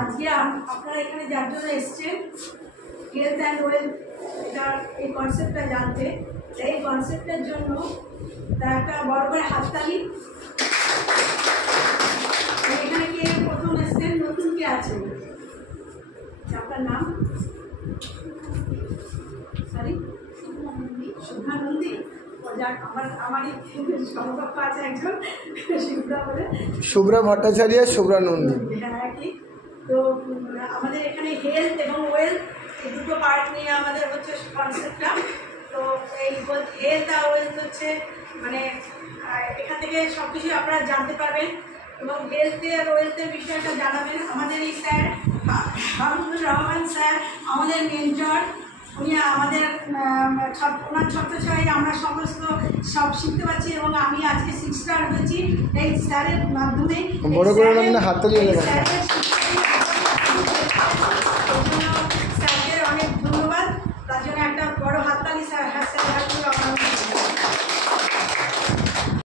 আজকে আপনারা এখানে যার জন্য এসছেন হেলথ অ্যান্ড ওয়েলথ এটার এই কনসেপ্টটা জানতে, এই কনসেপ্টের জন্য একটা বড় করে হাততালি। এখানে কে প্রথম এসছেন, নতুন কে আছেন? আপনার নাম? সরি, শুভ্রা নন্দী। আমারই সমকক্ষ আছে একজন শুভ্রা বলে, শুভ্রা ভট্টাচার্য, শুভ্রা নন্দী। হ্যাঁ কি। তো আমাদের এখানে হেলথ এবং ওয়েলথ এই দুটো পার্ট নিয়ে আমাদের হচ্ছে কনসেপ্টটা। তো এই হেলথ আর ওয়েলথ হচ্ছে মানে এখান থেকে সব কিছুই আপনারা জানতে পারবেন এবং হেলথ আর ওয়েলথের বিষয়টা জানাবেন। আমাদের এই স্যার মাহমুদুর রহমান স্যার আমাদের মেন্টর, উনি আমাদের ওনার ছত্রছায়ায় আমরা সমস্ত সব শিখতে পারছি এবং আমি আজকে 6 স্টার হয়েছি এই স্যারের মাধ্যমে। বড় করে হাততালি।